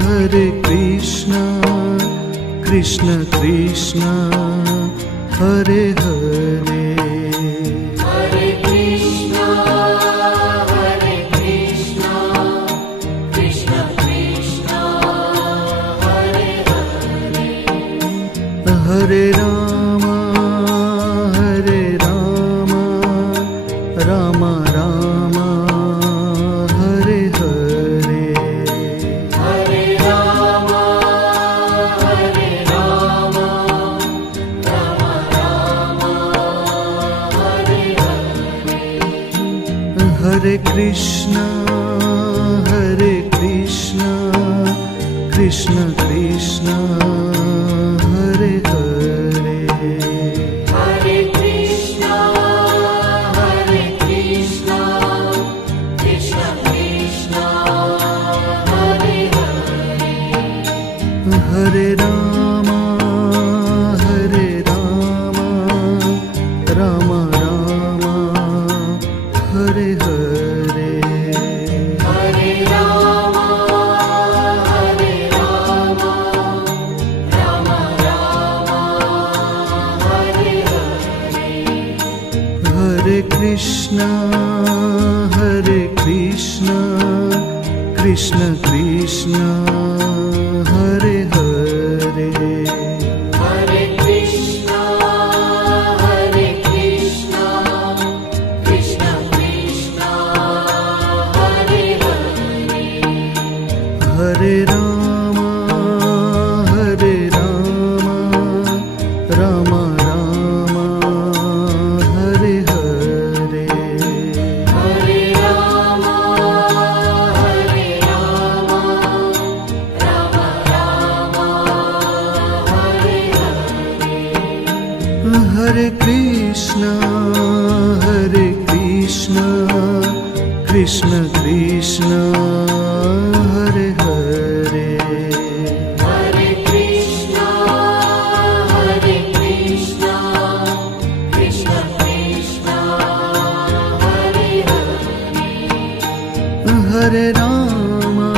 Hare Krishna, Krishna Krishna, Hare Hare. Hare Krishna, Krishna Krishna, Hare Hare. Hare Rama, Rama Rama, Hare Hare. Hare Rama, Rama Rama, Hare Hare. Hare Krishna, Krishna Krishna, Hare Hare. Hare Krishna, Krishna Krishna, Hare Hare. Hare Rama, Rama Rama, Hare Hare. Hare Rama, Rama Rama, Hare Hare. Hare Krishna, Krishna Krishna, Hare Hare. Hare Krishna, Krishna Krishna, Hare Hare. Hare Rama, Rama Rama, Hare Hare. Hare Rama, Rama Rama, Hare Hare. Hare Krishna, Krishna Krishna, Hare Hare. Hare Krishna, Krishna Krishna, Hare Hare. Hare Rama,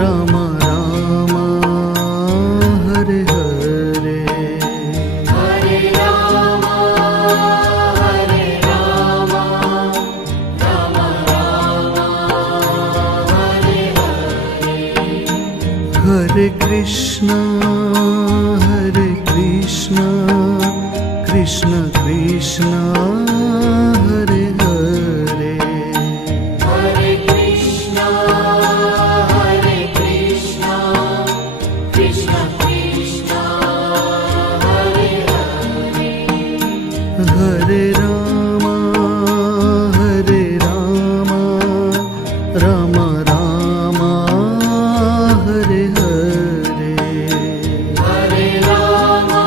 Rama Rama, Hare Hare. Hare Rama, Rama Rama, Hare Hare. Hare Krishna, Krishna Krishna, Hare Hare. Hare Krishna, Krishna Krishna, Hare Hare. Hare Rama, Rama Rama, Hare Hare. Hare Rama,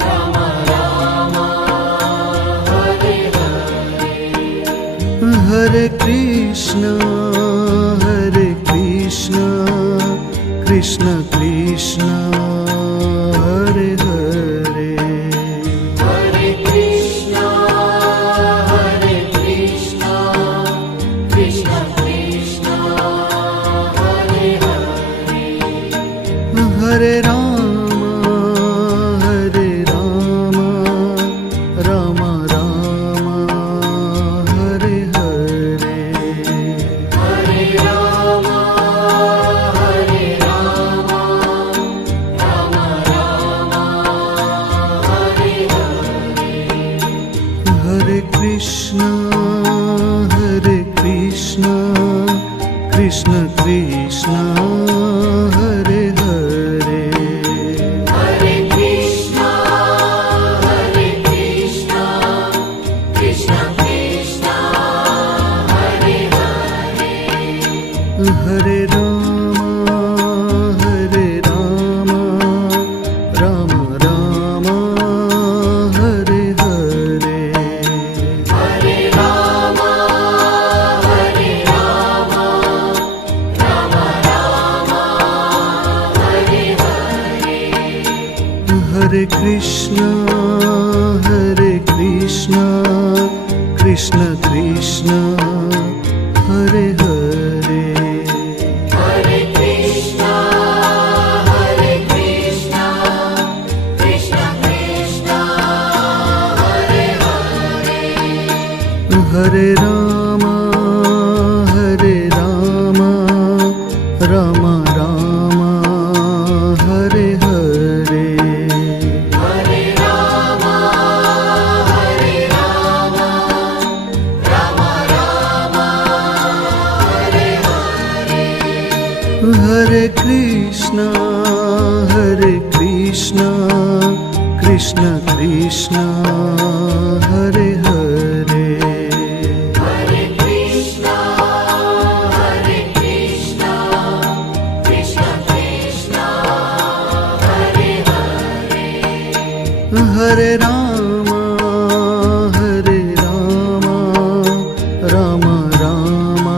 Rama Rama, Hare Hare. Hare Krishna, Krishna Krishna, Hare Hare. Hare Krishna, Krishna Krishna, Hare Hare. Hare Rama, Rama Rama, Hare Hare. Hare Rama, Rama Rama, Hare Hare. Hare Krishna, Krishna Krishna, Hare Hare. Hare Krishna, Krishna Krishna, Hare Hare. Hare Rama, Hare Krishna, Krishna Krishna, Hare Hare, Hare Krishna, Krishna Krishna, Hare Hare, Hare Rama, Rama Rama, Hare Hare, Hare Rama, Rama Rama, Hare Hare, Hare Krishna, Krishna Krishna, Hare Hare, Hare Krishna, Krishna Krishna, Hare Hare, Hare Rama, Rama Rama,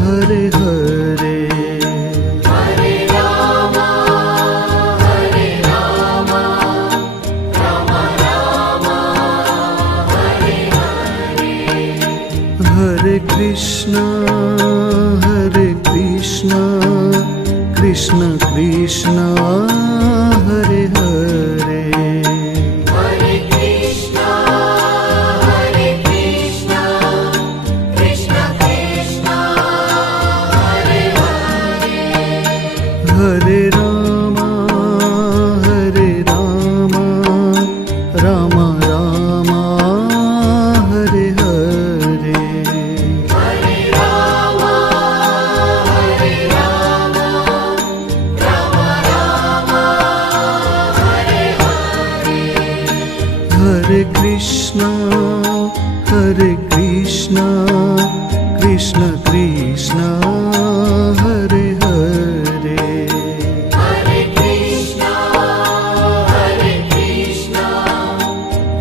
Hare Hare, Hare Rama, Rama Rama, Hare Hare, Hare Krishna, Krishna Krishna, Hare Hare, Hare Krishna, Krishna Krishna, Hare Hare, Hare Rama, Rama Rama, Hare Hare, Hare Rama, Rama Rama, Hare Hare, Hare Krishna, Krishna Krishna, Hare Hare, Hare Krishna,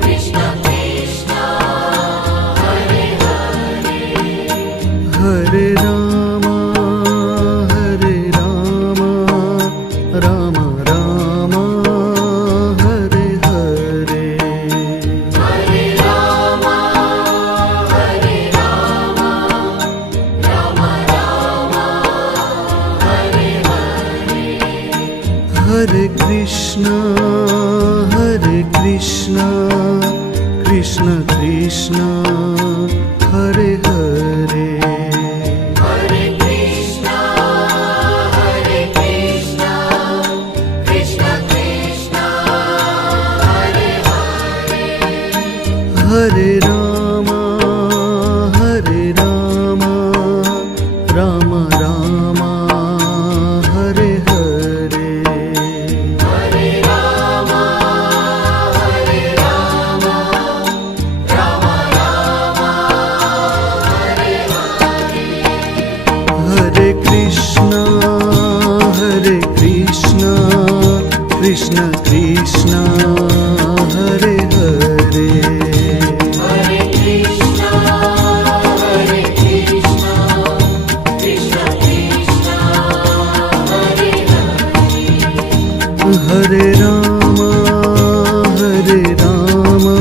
Krishna Krishna, Hare Hare, Hare Rama, Rama Rama, Hare Hare, Hare Rama, Rama Rama, Hare Hare, Hare Krishna, Krishna Krishna, Hare Hare, Hare Krishna, Krishna Krishna, Hare Hare, Hare Rama, Rama Rama, Hare Hare, Hare Rama, Rama Rama, Hare Hare, Hare Krishna, Krishna Krishna, Hare Hare, Hare Krishna, Krishna Krishna, Hare Hare, Hare Rama,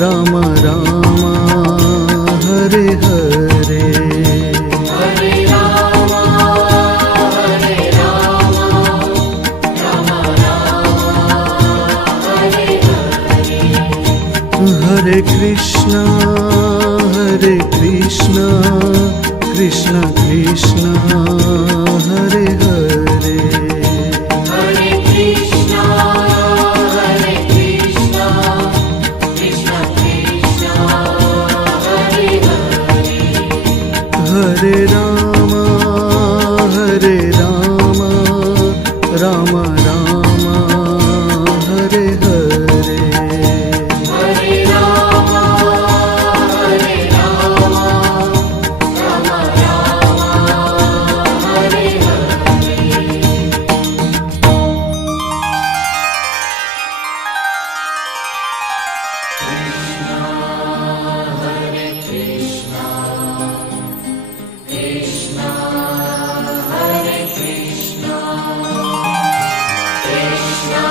Rama Rama, Hare Hare, Hare Rama, Rama Rama, Hare Hare, Hare Krishna, Krishna Krishna, Hare Hare, Hare Krishna, Krishna Krishna, Hare Hare, Hare Rama, Rama Rama, Hare Hare, Hare Rama, Rama Rama, Hare Hare, Krishna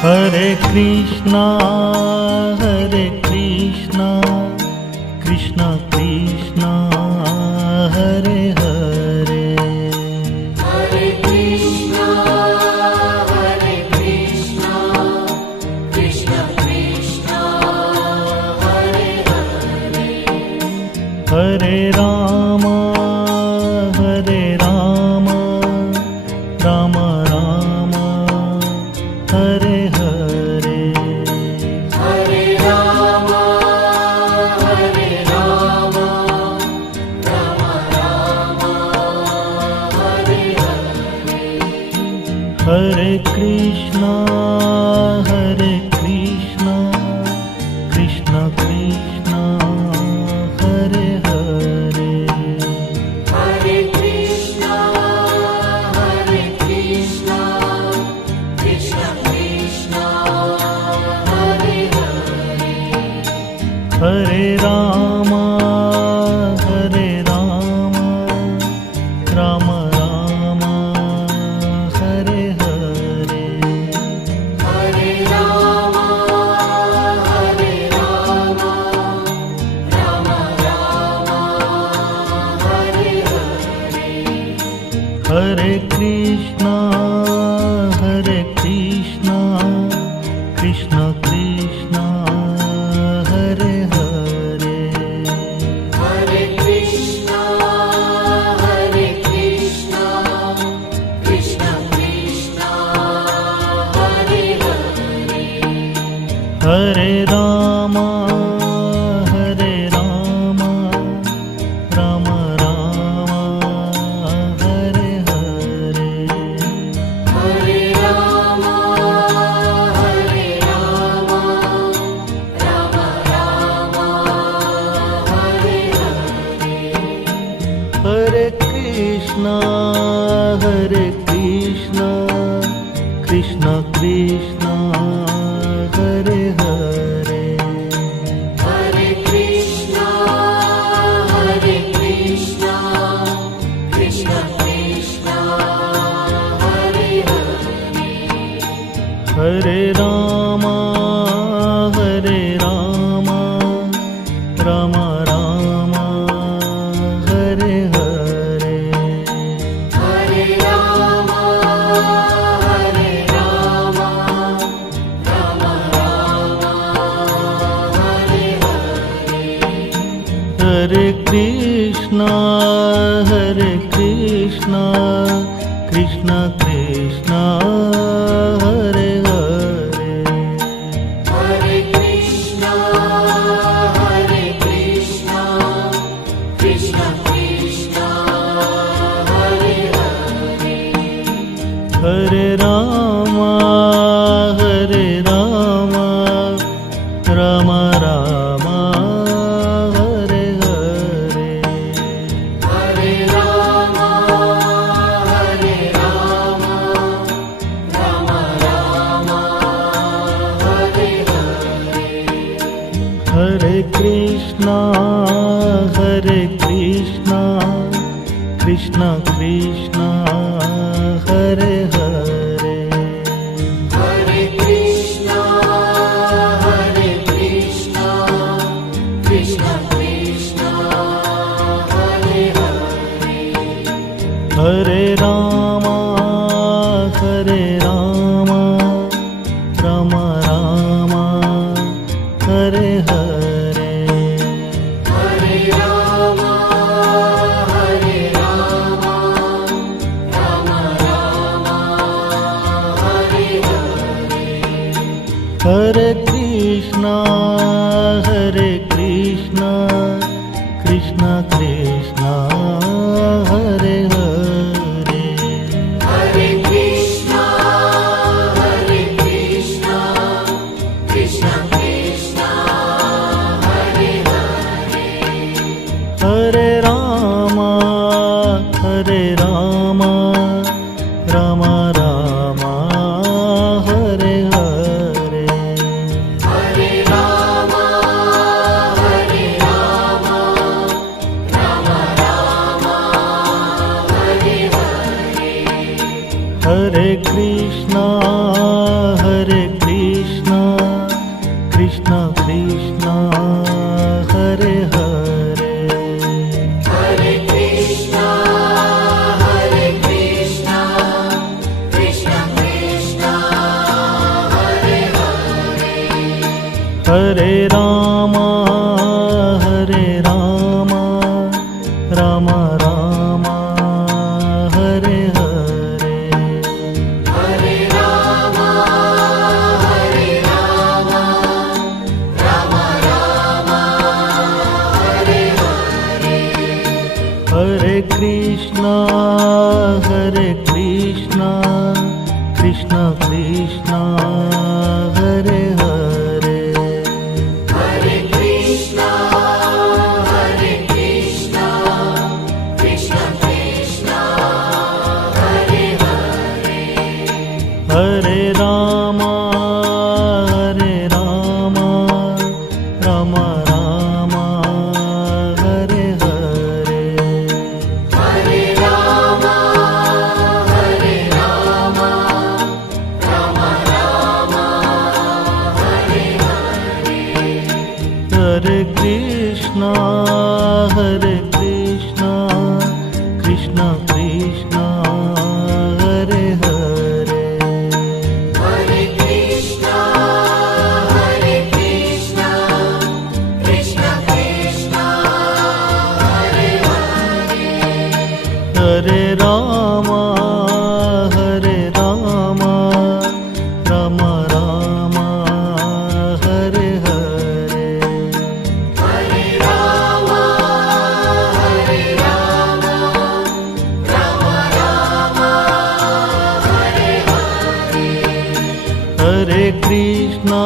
Hare Krishna, Krishna Krishna, Hare Hare. Hare Krishna, Krishna Krishna, Hare Hare. Hare Rama, Rama Rama, Hare Hare. Hare Rama, Rama Rama, Hare Hare. Hare Krishna, Krishna Krishna, Hare Hare. Hare Krishna, Krishna Krishna, Hare Hare. Hare Rama, Rama Rama, Hare Hare. Hare Rama, Rama Rama, Hare Hare. Hare Krishna, Krishna Krishna, Hare Hare. Hare Krishna, Krishna Krishna, Hare Hare. Hare Rama, Rama Rama, Hare Hare. Hare Rama, Rama Rama, Hare Hare. Hare Krishna, Krishna Krishna, Hare Hare. Hare Krishna, Krishna Krishna, Hare Hare. Hare Rama, Rama Rama, Hare Hare. Hare Rama, Rama Rama, Hare Hare. Hare Krishna, Krishna Krishna, Hare Hare. Hare Krishna, Krishna Krishna, Hare Hare. Hare Rama, Rama Rama, Hare Hare. Hare Rama, Rama Rama, Hare Hare. Hare Krishna, Krishna Krishna, Hare Hare. Hare Krishna, Krishna Krishna, Hare Hare. Hare Rama, Rama Rama, Hare Hare. Hare Rama, Rama Rama, Hare Hare. Hare Krishna, Krishna Krishna, Hare Hare. Hare Krishna, Krishna Krishna, Hare Hare. Hare Rama, Rama Rama, Hare Hare. Hare Rama, Rama Rama, Hare Hare. Hare Krishna, Hare Ram Hare Ram Ram Ram Hare Hare Hare Ram Hare Ram Ram Ram Hare Hare Hare Krishna Krishna Krishna Hare Hare Hare Krishna Krishna Krishna Hare Hare Hare Ram Ram Ram Hare Hare Hare Ram Ram Ram Hare Hare Hare Krishna Krishna Krishna Hare Hare Hare Krishna Krishna Krishna Hare Hare Hare Ram Ram Ram Hare Hare Hare Ram Ram Ram Hare Hare Hare Krishna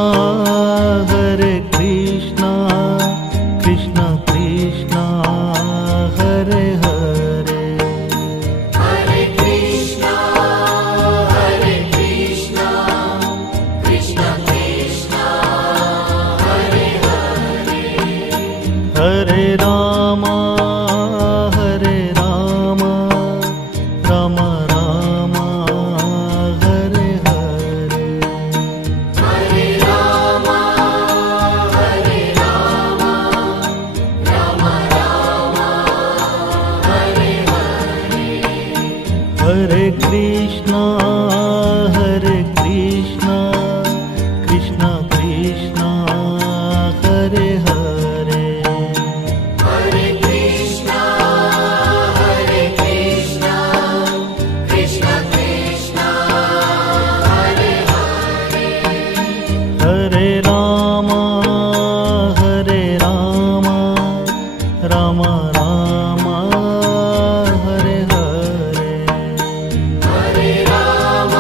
Krishna Krishna Hare Hare Hare Krishna Krishna Krishna Hare Hare Hare Ram Ram Ram Hare Hare Hare Ram Ram Ram Hare Hare Hare Krishna Krishna Krishna Hare Hare Hare Krishna Krishna Krishna Hare Hare Hare Ram Ram Ram Hare Hare Hare Ram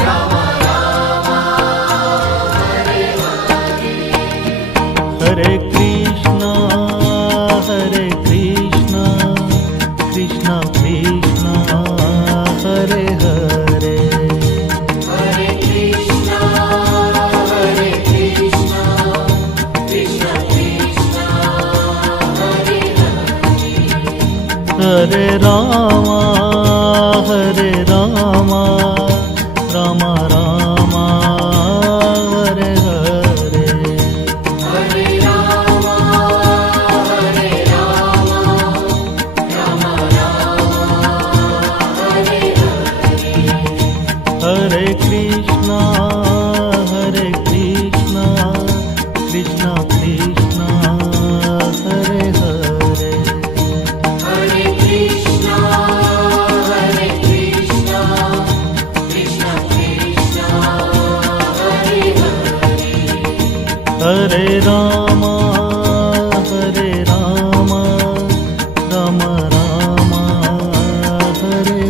Ram Ram Hare Hare Hare Krishna Krishna Krishna Hare Hare Hare Krishna Krishna Krishna Hare Hare Hare Ram Ram Ram Hare Hare Hare Ram Ram Hare Hare Hare Krishna Krishna Krishna Hare Hare Hare Krishna Krishna Krishna Hare Hare Hare Ram Ram Ram Hare